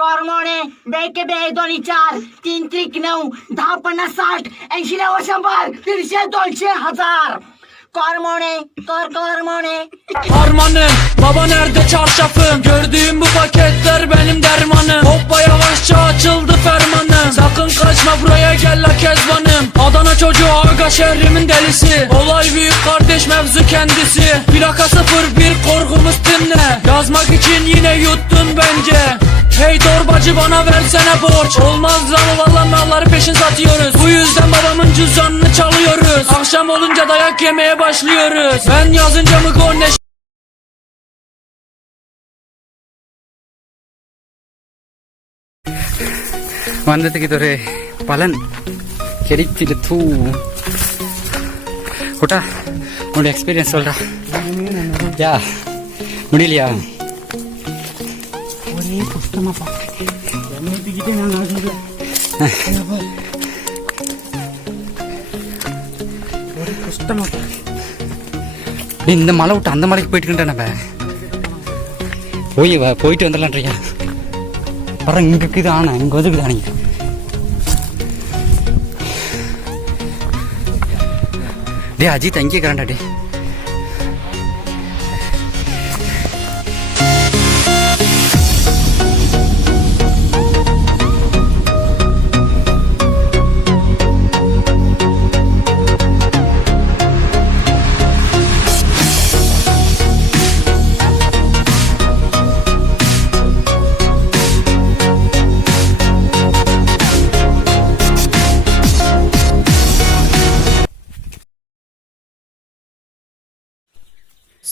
कॉर्मोने बेके बे 2 4 3 3 9 10 50 60 80 90 100 150 200 1000 Kormone, kormone. Harmanım, baba nerede çarşafım? Gördüğüm bu paketler benim dermanım. Hoppa yavaşça açıldı fermanım. Sakın kaçma buraya gel la kezbanım. Adana çocuğu aga şehrimin delisi. Olay büyük kardeş mevzu kendisi. Plaka 01 korkumuz dinle. Yazmak için yine yuttun bence. Hey torbacı bana versene borç. Olmaz lan valla malları peşin satıyoruz. Bu yüzden babamın cüzdanını çalıyoruz. Akşam olunca dayak yemeye başlıyoruz. Ben yazınca mı konne வந்ததுக்கு இது ஒரு பலன் கிடைச்சிடு தூ கூட்டா உன்னோட experience சொல்கிறா யா முடியலையா ஒரே சுத்தமாக பார்க்குறேன் என்னத்துக்கிட்டே ஒரே சுத்தமாக இந்த மலை விட்டு அந்த மலைக்கு போயிட்டுக்கிட்டே நம்ம போயிட்டு வந்துடலான்றியா வர இங்கே இருக்குது ஆனா இங்கே வந்துக்குது ஆனீங்க டே அஜித் அங்கேயே கரண்டா டே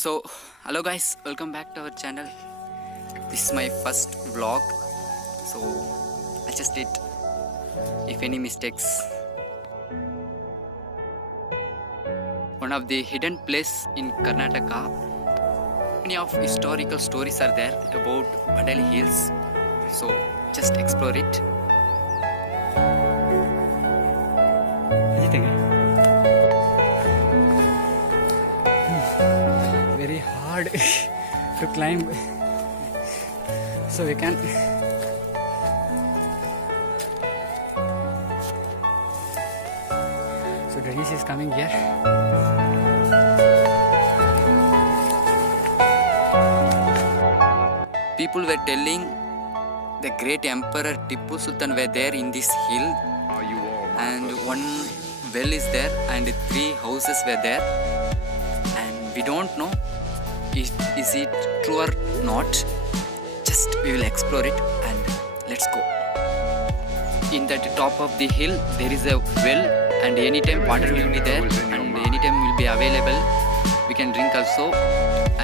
So hello guys, welcome back to our channel. This is my first vlog, so adjust it if any mistakes. One of the hidden place in Karnataka, many of historical stories are there about Badali Hills, so just explore it. Very hard to climb, so we can so Dennis is coming here. People were telling the great emperor Tipu Sultan were there in this hill, and one well is there and 3 houses were there. We don't know is it true or not. Just we will explore it and let's go. In the top of the hill there is a well, and anytime water will be there and anytime will be available. We can drink also.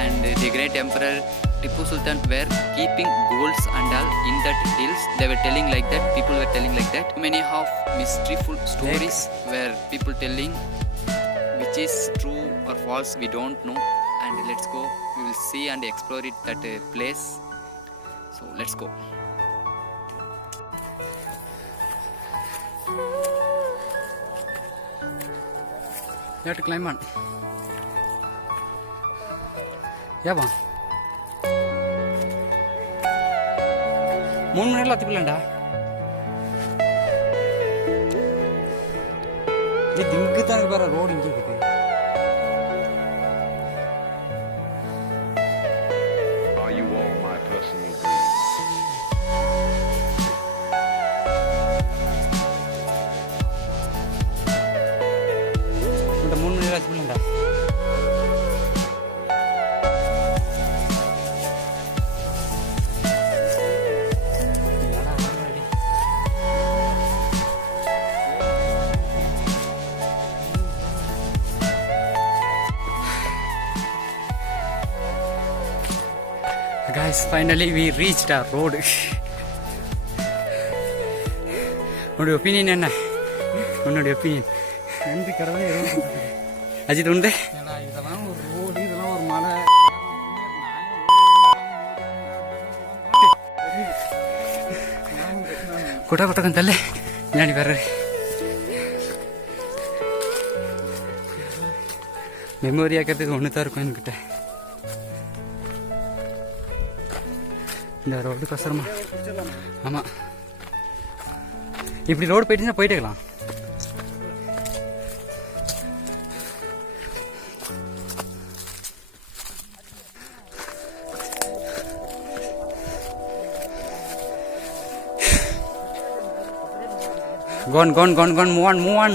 And the great emperor Tipu Sultan were keeping golds and all in that hills. They were telling like that. People were telling like that. Many of mysteryful stories were people telling. Which is true or false we don't know, and let's go. We will see and explore it, that place. So let's go. You have to climb on. Yeah, ba. 3 மணி நேரம் அத்திப்பலண்டா திங்கு தான் பாரு road இங்கே இருக்குது. இந்த 3 மணி நேரம் ஆச்சுலண்டா Guys, finally we reached our road. உன்னோட opinion என்ன? உன்னோட ஒப்பீனியன் நன்றி கடவுளே. அஜித் உண்டு இதெல்லாம் ஒரு ரோடு, இதெல்லாம் ஒரு மலை. கொட்டா கொட்டக்கம் தள்ளு முன்னாடி வர்ற மெமோரி ஆக்கிறதுக்கு ஒன்று தான் இருக்கும் என்கிட்ட. இந்த ரோடு கஷ்டமா. ஆமாம், இப்படி ரோடு போயிட்டுன்னா போயிட்டே இருக்கலாம். Gone, move on.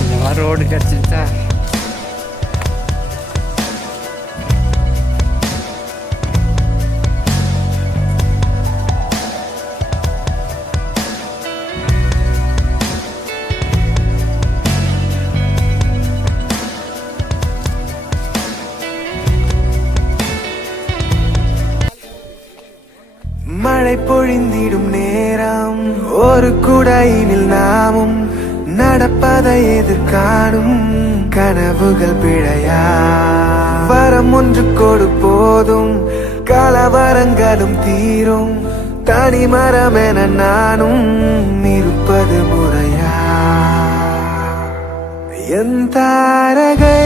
இந்த மாதிரி ரோடு கிடச்சிருந்தா மழை பொழிந்திடும் நேரம் ஒரு குடையினில் நாமும் நடப்பதை எதிர்காணும் கனவுகள் பிழையா வரம் ஒன்று கொடு போதும் கலவரங்களும் தீரும் தனிமரம் என நானும் இருப்பது முறையா என் தாரகை